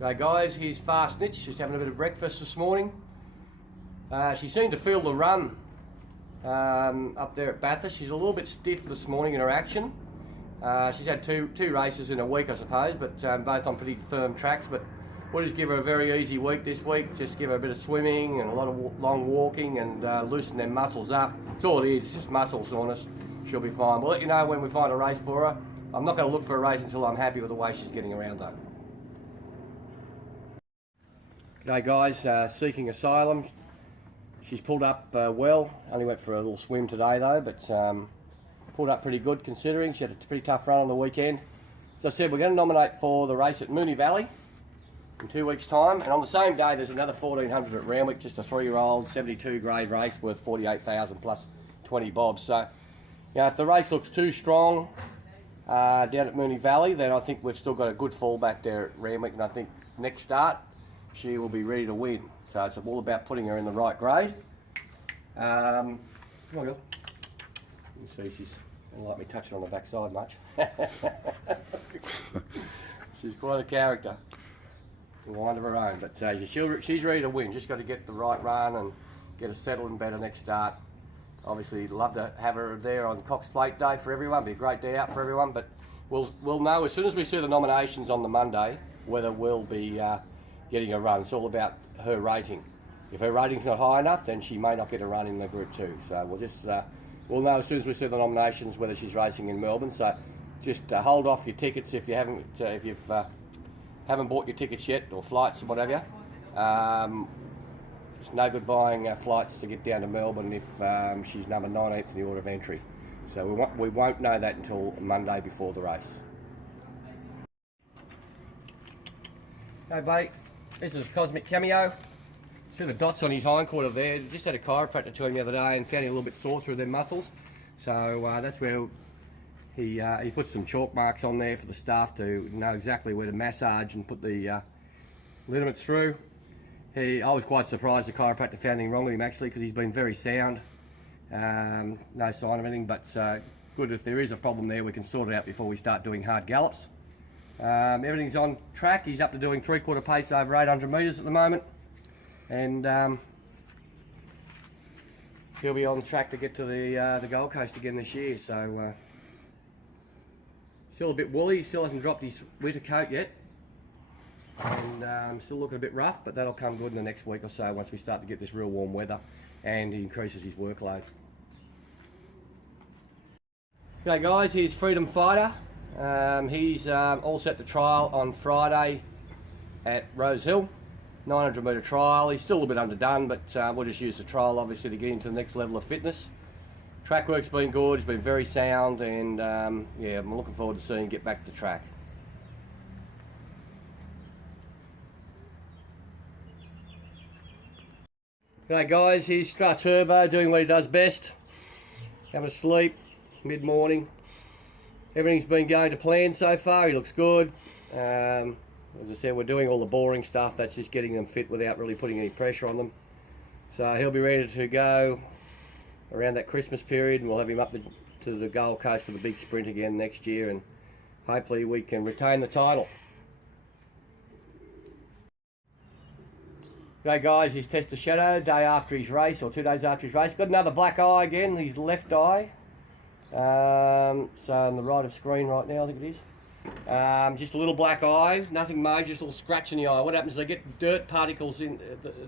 G'day guys, here's Fast Snitch, just having a bit of breakfast this morning. She seemed to feel the run up there at Bathurst. She's a little bit stiff this morning in her action. She's had two races in a week, I suppose, but both on pretty firm tracks. But we'll just give her a very easy week this week. Just give her a bit of swimming and a lot of long walking and loosen them muscles up. That's all it is, it's just muscle soreness. She'll be fine. We'll let you know when we find a race for her. I'm not going to look for a race until I'm happy with the way she's getting around though. G'day guys, seeking Asylum. She's pulled up well, only went for a little swim today though, but pulled up pretty good considering. She had a pretty tough run on the weekend. As I said, we're going to nominate for the race at Moonee Valley in 2 weeks time, and on the same day there's another 1400 at Randwick, just a 3-year-old 72 grade race worth 48,000 plus 20 bobs. So you know, if the race looks too strong down at Moonee Valley, then I think we've still got a good fallback there at Randwick, and I think next start she will be ready to win. So it's all about putting her in the right grade. Come on, girl. You see, she's don't like me touching on the backside much. She's quite a character. A mind of her own, but she's ready to win. Just got to get the right run and get her settled better next start. Obviously, love to have her there on Cox Plate Day for everyone. Be a great day out for everyone. But we'll know as soon as we see the nominations on the Monday whether we'll be getting a run. It's all about her rating. If her rating's not high enough, then she may not get a run in the Group 2. So we'll know as soon as we see the nominations whether she's racing in Melbourne. So just hold off your tickets if you haven't haven't bought your tickets yet, or flights or whatever. It's no good buying flights to get down to Melbourne if she's number 19th in the order of entry. So we won't know that until Monday before the race. Hey mate, this is Cosmic Cameo. See the dots on his hindquarter there. Just had a chiropractor to him the other day and found him a little bit sore through them muscles. So that's where he put some chalk marks on there for the staff to know exactly where to massage and put the ligaments through. I was quite surprised the chiropractor found anything wrong with him actually, because he's been very sound. No sign of anything, but good if there is a problem there we can sort it out before we start doing hard gallops. Everything's on track. He's up to doing 3/4 pace over 800 metres at the moment, and he'll be on track to get to the Gold Coast again this year. So still a bit woolly, still hasn't dropped his winter coat yet, and still looking a bit rough, but that'll come good in the next week or so once we start to get this real warm weather and he increases his workload. Okay guys, here's Freedom Fighter. He's all set to trial on Friday at Rose Hill, 900 metre trial. He's still a bit underdone, but we'll just use the trial obviously to get into the next level of fitness. Track work's been good, he's been very sound, and yeah, I'm looking forward to seeing him get back to track. G'day guys, here's Star Turbo doing what he does best, having a sleep, mid-morning. Everything's been going to plan so far, he looks good. As I said, we're doing all the boring stuff, that's just getting them fit without really putting any pressure on them. So he'll be ready to go around that Christmas period, and we'll have him up to the Gold Coast for the big sprint again next year, and hopefully we can retain the title. Okay guys, he's Test of Shadow, day after his race, or 2 days after his race. Got another black eye again, his left eye. So on the right of screen right now, I think it is. Just a little black eye, nothing major, just a little scratch in the eye. What happens is they get dirt particles in,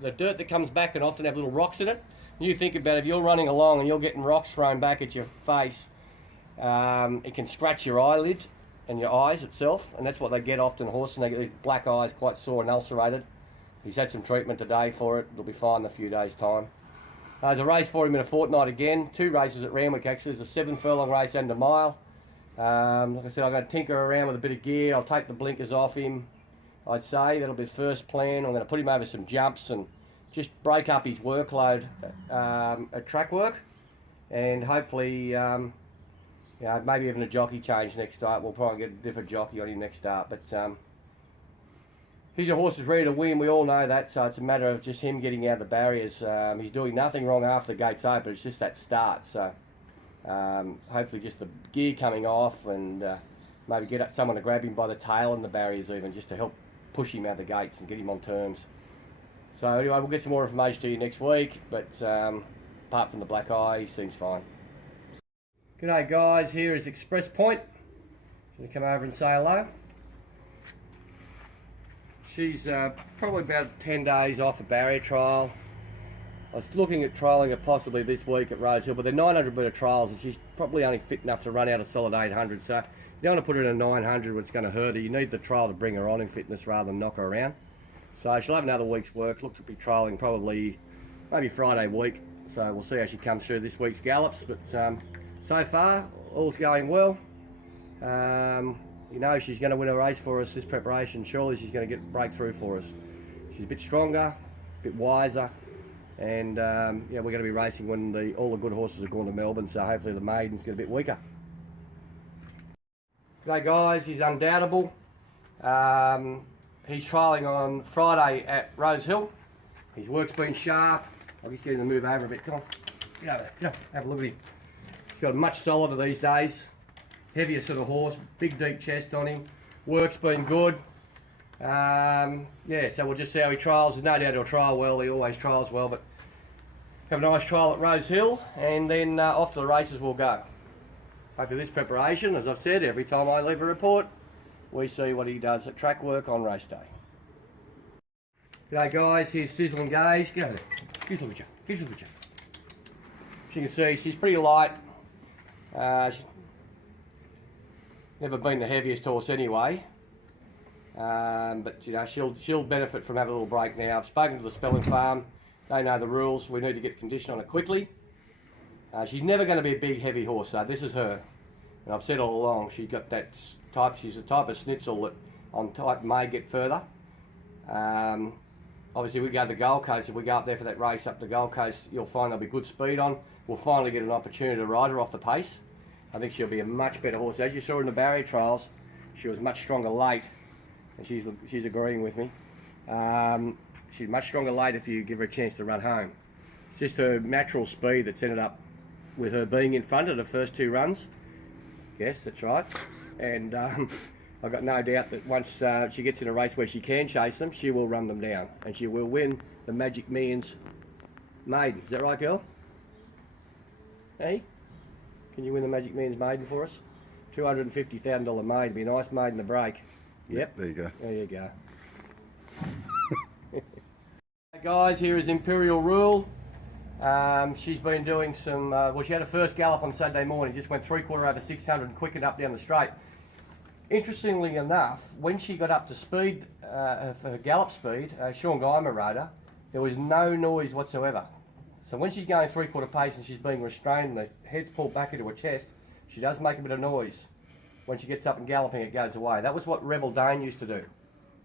the dirt that comes back and often have little rocks in it. You think about it, if you're running along and you're getting rocks thrown back at your face, it can scratch your eyelid and your eyes itself, and that's what they get often, horses, and they get these black eyes, quite sore and ulcerated. He's had some treatment today for it, it'll be fine in a few days' time. There's a race for him in a fortnight again, 2 races at Randwick actually. There's a 7 furlong race and a mile. Like I said, I'm going to tinker around with a bit of gear. I'll take the blinkers off him, I'd say. That'll be the first plan. I'm going to put him over some jumps and just break up his workload at track work, and hopefully you know, maybe even a jockey change next start. We'll probably get a different jockey on him next start, but he's a horse that's ready to win, we all know that, so it's a matter of just him getting out of the barriers. He's doing nothing wrong after the gates open, it's just that start. So hopefully just the gear coming off, and maybe get someone to grab him by the tail and the barriers even, just to help push him out the gates and get him on terms. So anyway, we'll get some more information to you next week, but apart from the black eye, he seems fine. G'day guys, here is Express Point. She's gonna come over and say hello. She's probably about 10 days off a barrier trial. I was looking at trialling her possibly this week at Rose Hill, but they're 900 metre trials and she's probably only fit enough to run out a solid 800. So you don't want to put her in a 900 when it's going to hurt her. You need the trial to bring her on in fitness rather than knock her around. So she'll have another week's work. Looks to be trialling probably maybe Friday week. So we'll see how she comes through this week's gallops. But so far, all's going well. You know she's going to win a race for us this preparation. Surely she's going to get breakthrough for us. She's a bit stronger, a bit wiser, and yeah, we're going to be racing when all the good horses are going to Melbourne. So hopefully the maiden's get a bit weaker. G'day guys, he's Undoubtable. He's trialling on Friday at Rose Hill. His work's been sharp. I'll just get him to move over a bit. Come on, get over there. Get up. Have a look at him. He's got much solider these days. Heavier sort of horse, big deep chest on him. Work's been good. Yeah, so we'll just see how he trials. There's no doubt he'll trial well. He always trials well, but have a nice trial at Rose Hill, and then off to the races we'll go. After this preparation, as I've said, every time I leave a report, we see what he does at track work on race day. G'day guys, here's Sizzling Gaze. Go there. Here's a look at you. Here's a look at you. As you can see, she's pretty light. She's never been the heaviest horse anyway. But you know, she'll benefit from having a little break now. I've spoken to the Spelling Farm. They know the rules. We need to get condition on it quickly. She's never going to be a big heavy horse though. This is her. And I've said all along, she's got that type, she's a type of schnitzel that on type may get further. Obviously we go to the Gold Coast. If we go up there for that race up the Gold Coast, you'll find there'll be good speed on. We'll finally get an opportunity to ride her off the pace. I think she'll be a much better horse. As you saw in the barrier trials, she was much stronger late, and she's agreeing with me. She's much stronger late if you give her a chance to run home. It's just her natural speed that's ended up with her being in front of the first two runs. Yes, that's right. And I've got no doubt that once she gets in a race where she can chase them, she will run them down, and she will win the Magic Millions maiden. Is that right, girl? Hey? Can you win the Magic Millions maiden for us? $250,000 maiden. Be a nice maiden to break. Yep. There you go. There you go. Hey guys, here is Imperial Rule. She's been doing some, well, she had her first gallop on Saturday morning, just went 3/4 over 600 and quickened up down the straight. Interestingly enough, when she got up to speed, for her gallop speed, Sean Guymer rode her, there was no noise whatsoever. So when she's going 3/4 pace and she's being restrained and the head's pulled back into her chest, she does make a bit of noise. When she gets up and galloping, it goes away. That was what Rebel Dane used to do.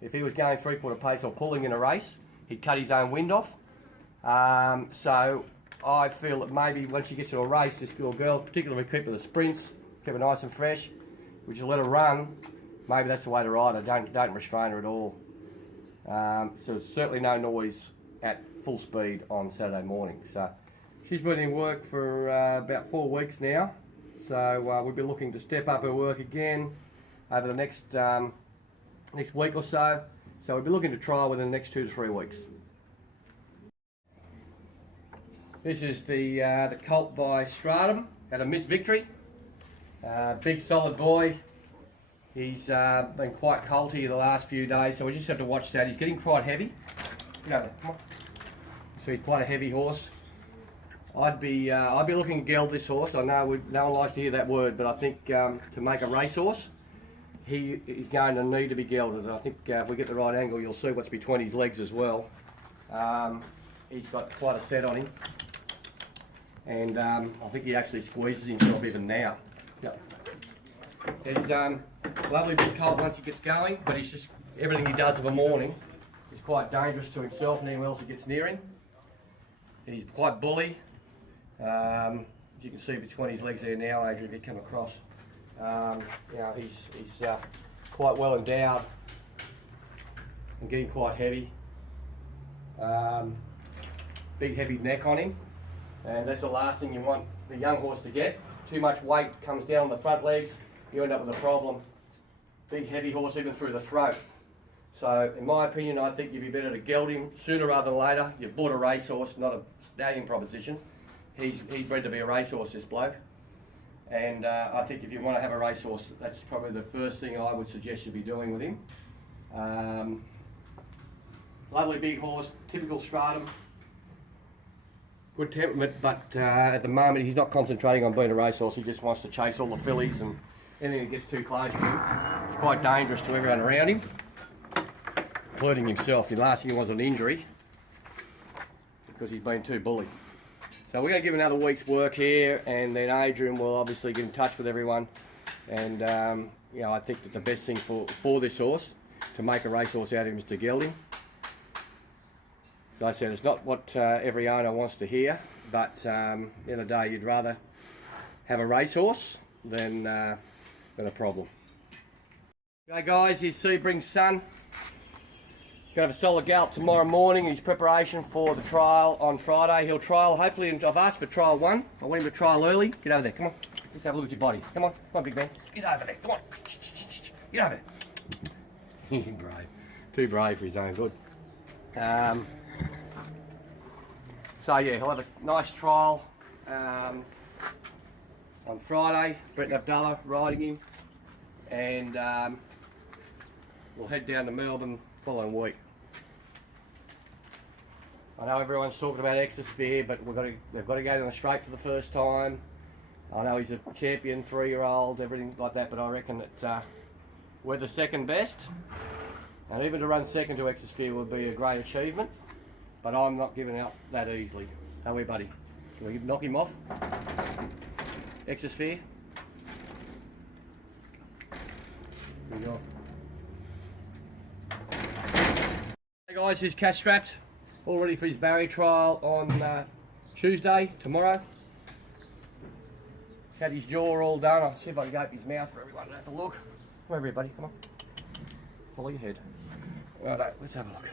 If he was going 3/4 pace or pulling in a race, he'd cut his own wind off. So I feel that maybe when she gets to a race, this little girl, particularly keep her the sprints, keep her nice and fresh, we just let her run. Maybe that's the way to ride her. Don't restrain her at all. So there's certainly no noise at full speed on Saturday morning. So she's been in work for about 4 weeks now. So we'll be looking to step up her work again over the next week or so. So we'll be looking to trial within the next 2 to 3 weeks. This is the Colt by Stratum. Had a missed victory. Big solid boy. He's been quite colty the last few days, so we just have to watch that. He's getting quite heavy. Get over there, come on. So he's quite a heavy horse. I'd be looking to geld this horse. I know no one likes to hear that word, but I think to make a racehorse, he is going to need to be gelded. I think if we get the right angle, you'll see what's between his legs as well. He's got quite a set on him, and I think he actually squeezes himself even now. Yep. He's lovely big colt once he gets going, but he's just everything he does of a morning is quite dangerous to himself and anyone else who gets near him. He's quite bully. As you can see between his legs there now, Adrian, if you come across. You know, he's quite well endowed and getting quite heavy. Big heavy neck on him, and that's the last thing you want the young horse to get. Too much weight comes down the front legs, you end up with a problem. Big heavy horse even through the throat. So, in my opinion, I think you'd be better to geld him sooner rather than later. You've bought a racehorse, not a stallion proposition. He's bred to be a racehorse, this bloke. And I think if you want to have a racehorse, that's probably the first thing I would suggest you be doing with him. Lovely big horse, typical stratum. Good temperament, but at the moment he's not concentrating on being a racehorse. He just wants to chase all the fillies, and anything that gets too close to him, it's quite dangerous to everyone around him, including himself. The last thing was an injury because he's been too bully. So we're going to give him another week's work here, and then Adrian will obviously get in touch with everyone. And you know, I think that the best thing for this horse to make a racehorse out of him is to geld him. As I said, it's not what every owner wants to hear, but at the end of the day, you'd rather have a racehorse than a problem. Okay guys, here's Sebring's son. Going to have a solid gallop tomorrow morning in his preparation for the trial on Friday. He'll trial, hopefully, I've asked for trial 1. I want him to trial early. Get over there, come on. Let's have a look at your body. Come on, big man. Get over there, come on. Get over there. He's brave. Too brave for his own good. So yeah, he'll have a nice trial on Friday. Brett and Abdullah riding him, and we'll head down to Melbourne the following week. I know everyone's talking about Exosphere, but they've got to go down the straight for the first time. I know he's a champion 3-year-old, everything like that, but I reckon that we're the second best, and even to run second to Exosphere would be a great achievement. But I'm not giving up that easily. How are we, buddy? Can we knock him off? Exosphere. Here we go. Hey guys, he's cash strapped. All ready for his barrier trial on Tuesday, tomorrow. He's had his jaw all done. I'll see if I can open his mouth for everyone to have a look. Come over here, buddy, come on. Follow your head. Righto, let's have a look.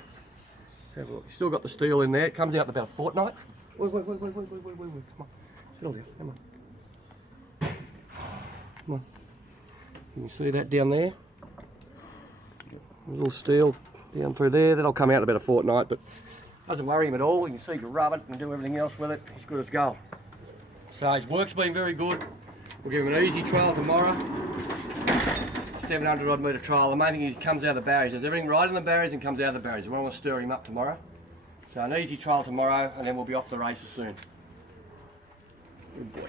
Still got the steel in there. It comes out in about a fortnight. Wait. Come on. Settle down. Come on. Come on. You can see that down there. A little steel down through there. That'll come out in about a fortnight, but doesn't worry him at all. You can see you rub it and do everything else with it. He's good as gold. So his work's been very good. We'll give him an easy trial tomorrow. 700 odd metre trial. The main thing is he comes out of the barriers. Does everything right in the barriers and comes out of the barriers. We don't want to stir him up tomorrow. So an easy trial tomorrow, and then we'll be off the races soon. Good boy.